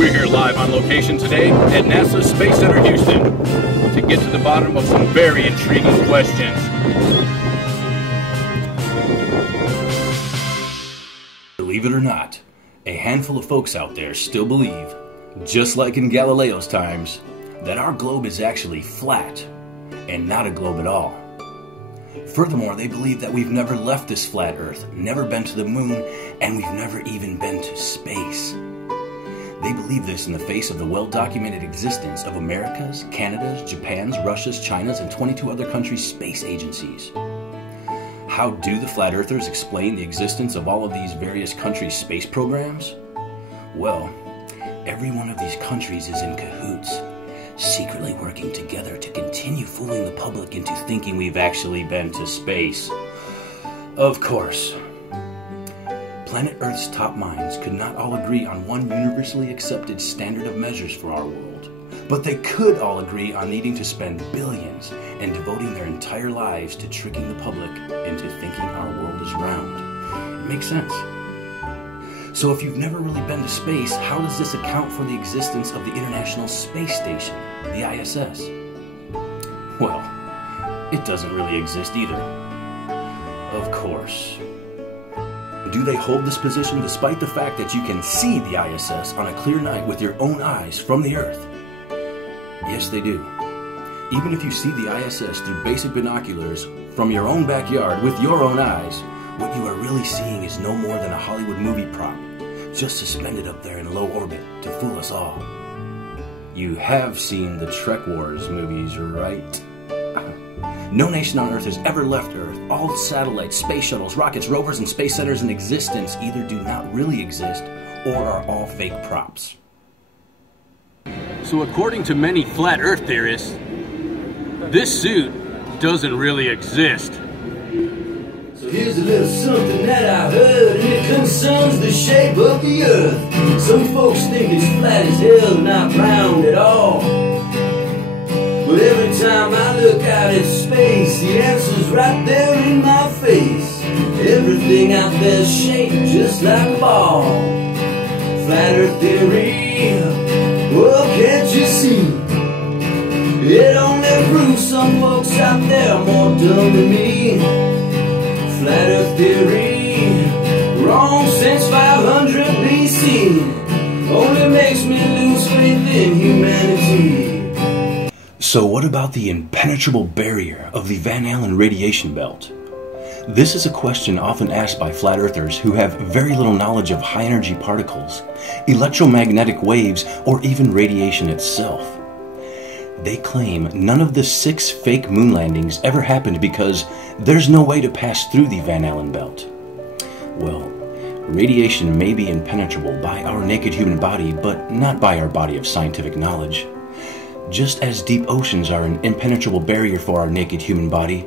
We're here live on location today at NASA Space Center Houston to get to the bottom of some very intriguing questions. Believe it or not, a handful of folks out there still believe, just like in Galileo's times, that our globe is actually flat and not a globe at all. Furthermore, they believe that we've never left this flat Earth, never been to the moon, and we've never even been to space. They believe this in the face of the well-documented existence of America's, Canada's, Japan's, Russia's, China's, and 22 other countries' space agencies. How do the flat earthers explain the existence of all of these various countries' space programs? Well, every one of these countries is in cahoots, secretly working together to continue fooling the public into thinking we've actually been to space. Of course, planet Earth's top minds could not all agree on one universally accepted standard of measures for our world, but they could all agree on needing to spend billions and devoting their entire lives to tricking the public into thinking our world is round. It makes sense. So if you've never really been to space, how does this account for the existence of the International Space Station, the ISS? Well, it doesn't really exist either. Of course. Do they hold this position despite the fact that you can see the ISS on a clear night with your own eyes from the Earth? Yes, they do. Even if you see the ISS through basic binoculars from your own backyard with your own eyes, what you are really seeing is no more than a Hollywood movie prop, just suspended up there in low orbit to fool us all. You have seen the Trek Wars movies, right? No nation on Earth has ever left Earth. All satellites, space shuttles, rockets, rovers, and space centers in existence either do not really exist or are all fake props. So according to many flat Earth theorists, this suit doesn't really exist. So here's a little something that I heard, and it concerns the shape of the Earth. Some folks think it's flat as hell, not round at all. But every time I look out at space, the answer's right there in my face. Everything out there's shaped just like a ball. Flat Earth theory, well, can't you see? It only proves some folks out there are more dumb than me. Flat Earth theory, wrong since 500 BC, only makes me lose faith in humanity. So what about the impenetrable barrier of the Van Allen radiation belt? This is a question often asked by flat earthers who have very little knowledge of high-energy particles, electromagnetic waves, or even radiation itself. They claim none of the 6 fake moon landings ever happened because there's no way to pass through the Van Allen belt. Well, radiation may be impenetrable by our naked human body, but not by our body of scientific knowledge. Just as deep oceans are an impenetrable barrier for our naked human body,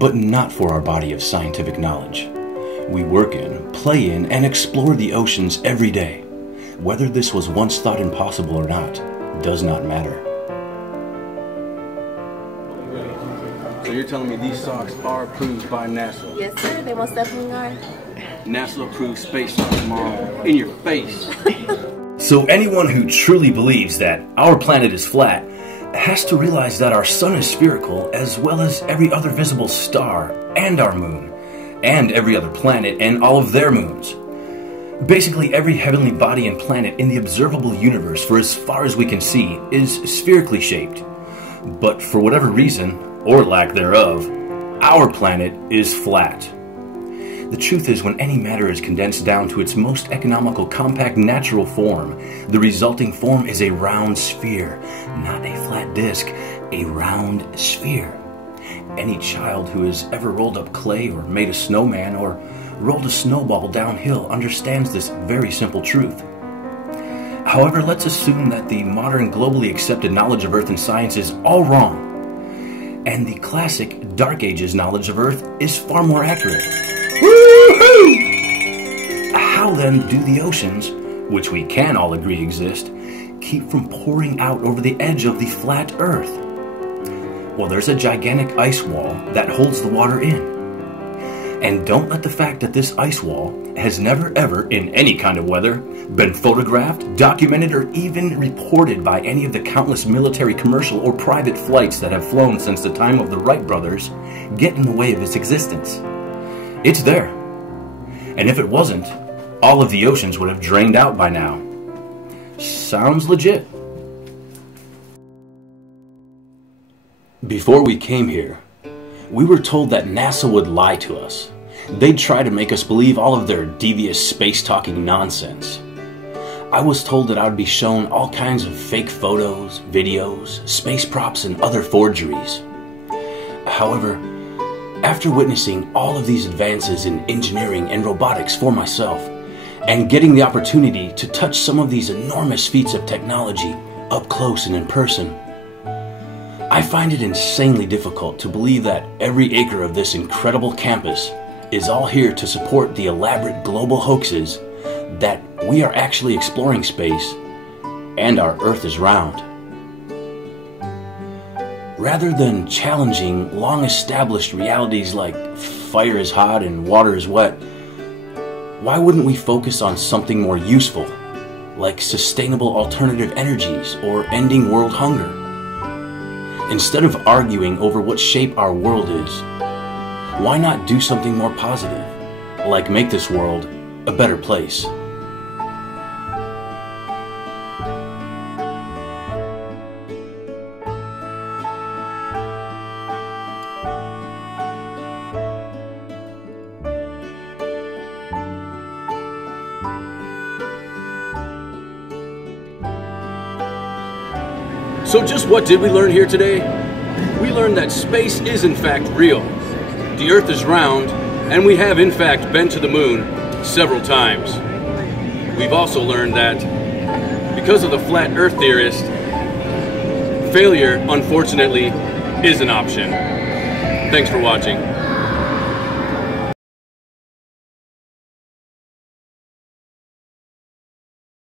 but not for our body of scientific knowledge. We work in, play in, and explore the oceans every day. Whether this was once thought impossible or not, does not matter. So you're telling me these socks are approved by NASA? Yes, sir. They most definitely are. NASA approved space socks tomorrow in your face. So anyone who truly believes that our planet is flat has to realize that our sun is spherical, as well as every other visible star, and our moon, and every other planet and all of their moons. Basically, every heavenly body and planet in the observable universe, for as far as we can see, is spherically shaped. But for whatever reason, or lack thereof, our planet is flat. The truth is, when any matter is condensed down to its most economical, compact, natural form, the resulting form is a round sphere, not a flat disk, a round sphere. Any child who has ever rolled up clay or made a snowman or rolled a snowball downhill understands this very simple truth. However, let's assume that the modern, globally accepted knowledge of Earth and science is all wrong, and the classic Dark Ages knowledge of Earth is far more accurate. Woo-hoo! How then do the oceans, which we can all agree exist, keep from pouring out over the edge of the flat Earth? Well, there's a gigantic ice wall that holds the water in. And don't let the fact that this ice wall has never ever, in any kind of weather, been photographed, documented, or even reported by any of the countless military, commercial, or private flights that have flown since the time of the Wright brothers get in the way of its existence. It's there. And if it wasn't, all of the oceans would have drained out by now. Sounds legit. Before we came here, we were told that NASA would lie to us. They'd try to make us believe all of their devious space-talking nonsense. I was told that I would be shown all kinds of fake photos, videos, space props, and other forgeries. However, after witnessing all of these advances in engineering and robotics for myself, and getting the opportunity to touch some of these enormous feats of technology up close and in person, I find it insanely difficult to believe that every acre of this incredible campus is all here to support the elaborate global hoaxes that we are actually exploring space and our Earth is round. Rather than challenging long-established realities like fire is hot and water is wet, why wouldn't we focus on something more useful, like sustainable alternative energies or ending world hunger? Instead of arguing over what shape our world is, why not do something more positive, like make this world a better place? So just what did we learn here today? We learned that space is in fact real. The Earth is round, and we have in fact been to the moon several times. We've also learned that because of the flat Earth theorist, failure, unfortunately, is an option. Thanks for watching.